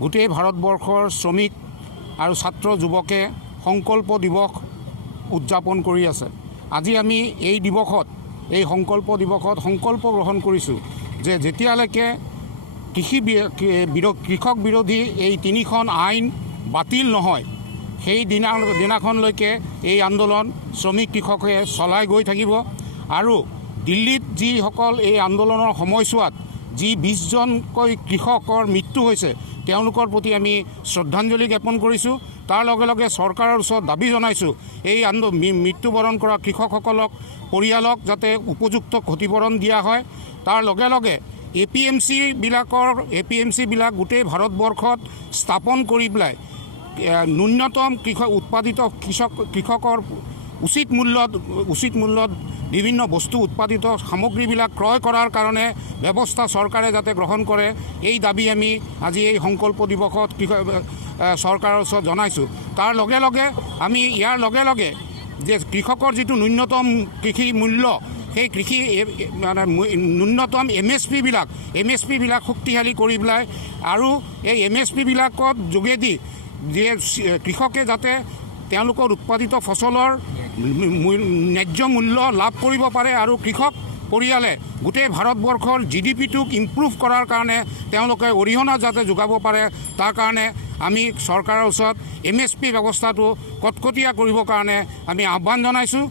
গোটেই ভাৰতবৰ্ষৰ শ্ৰমিক আৰু ছাত্ৰ যুৱকে সংকল্প দিৱস উদযাপন কৰি আছে। আজি আমি এই দিৱসত, এই সংকল্প দিৱসত সংকল্প গ্ৰহণ কৰিছোঁ যে যেতিয়ালৈকে কৃষক বিৰোধী এই 3খন আইন বাতিল নহয়, সেই দিনাখনলৈকে এই আন্দোলন শ্ৰমিক কৃষকে চলাই গৈ থাকিব। আৰু দিল্লীত যিসকল এই আন্দোলনৰ সময়ছোৱাত যি 20জনকৈ কৃষকৰ মৃত্যু হৈছে, তেওঁলোকৰ প্ৰতি আমি শ্ৰদ্ধাঞ্জলি জ্ঞাপন কৰিছোঁ। তাৰ লগে লগে চৰকাৰৰ ওচৰত দাবী জনাইছোঁ এই মৃত্যুবৰণ কৰা কৃষকসকলক, পৰিয়ালক যাতে উপযুক্ত ক্ষতিপূৰণ দিয়া হয়। তাৰ লগে লগে APMC-বিলাক গোটেই ভাৰতবৰ্ষত স্থাপন কৰি পেলাই ন্যূনতম উৎপাদিত কৃষকৰ উচিত মূল্যত বিভিন্ন বস্তু উৎপাদিত সামগ্ৰীবিলাক ক্ৰয় কৰাৰ কাৰণে ব্যৱস্থা চৰকাৰে যাতে গ্ৰহণ কৰে, এই দাবী আমি আজি এই সংকল্প দিৱসত চৰকাৰৰ ওচৰত জনাইছোঁ। তাৰ লগে লগে আমি ইয়াৰ লগে লগে যে কৃষকৰ যিটো ন্যূনতম কৃষি মূল্য, সেই কৃষি ন্যূনতম MSP-বিলাক শক্তিশালী কৰি পেলাই আৰু এই MSP-বিলাকৰ যোগেদি যে কৃষকে যাতে তেওঁলোকৰ উৎপাদিত ফচলৰ ন্যায্য মূল্য লাভ কৰিব পাৰে আৰু কৃষক পৰিয়ালে গোটেই ভাৰতবৰ্ষৰ GDP-টোক ইম্প্ৰুভ কৰাৰ কাৰণে তেওঁলোকে অৰিহণা যাতে যোগাব পাৰে, তাৰ কাৰণে আমি চৰকাৰৰ ওচৰত MSP ব্যৱস্থাটো কটকটীয়া কৰিবৰ কাৰণে আমি আহ্বান জনাইছোঁ।